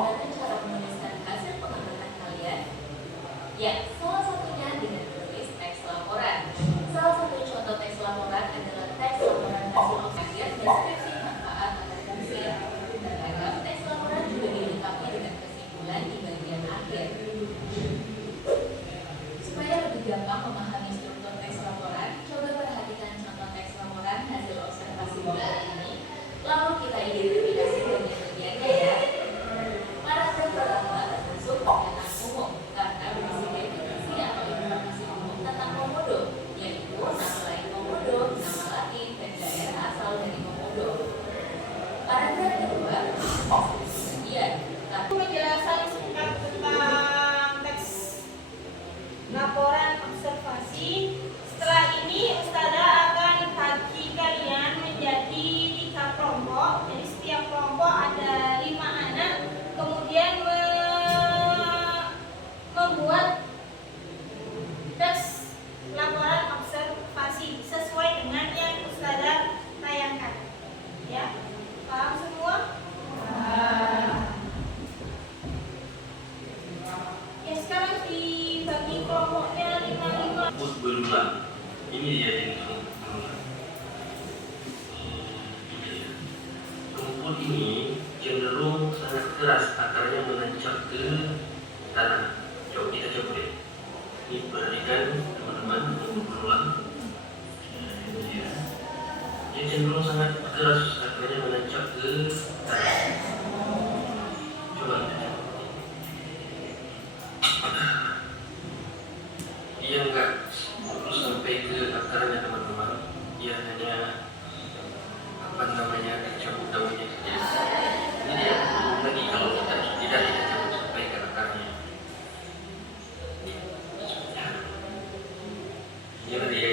bagaimana cara menuliskan hasil pengamatan kalian? Ya, salah satunya dengan menulis teks laporan. Salah satu contoh teks laporan adalah teks laporan hasil kajian deskripsi manfaat atau fungsi. Terkadang teks laporan juga dilengkapi dengan kesimpulan di bagian akhir. Supaya lebih gampang memahami struktur teks laporan, coba perhatikan contoh teks laporan hasil observasi bulan ini. Lalu kita identifikasi bagian-bagiannya ya. Paragraf pertama termasuk pernyataan umum karena berisi definisi atau informasi umum tentang komodo, yaitu nama lain komodo, nama latin, dan daerah asal dari komodo. Paragraf kedua deskripsi bagian. Penjelasan singkat tentang teks laporan observasi. Setelah ini Ustazah akan bagi kalian menjadi 3 kelompok. Jadi setiap kelompok ada 5 anak. Kemudian membuat teks laporan observasi sesuai dengan yang Ustazah tayangkan. Ya, paham semua? Ya, sekarang dibagi kelompoknya 5-5. Berulang. Ini dia yang berulang. Rumput ini cenderung sangat keras, akarnya menancap ke tanah. Coba kita coba deh. Ini perhatikan teman-teman untuk berulang. Ini dia. Dia cenderung sangat keras, akarnya menancap ke tanah. Coba kita coba. Dia enggak terus sampai ke akarnya teman-teman. Dia hanya dicabut daunnya saja. Ini dia belum lagi kalau kita tidak cabut sampai ke akarnya. Ini dia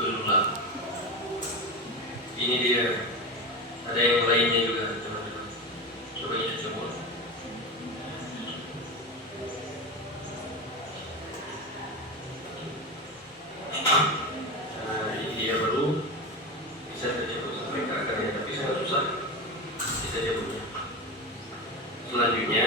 berulang. Ini dia. Ada yang lainnya juga teman-teman. Coba kita coba. Ini dia baru bisa terjebak sampai ke akarnya, tapi sangat susah bisa jebaknya. Selanjutnya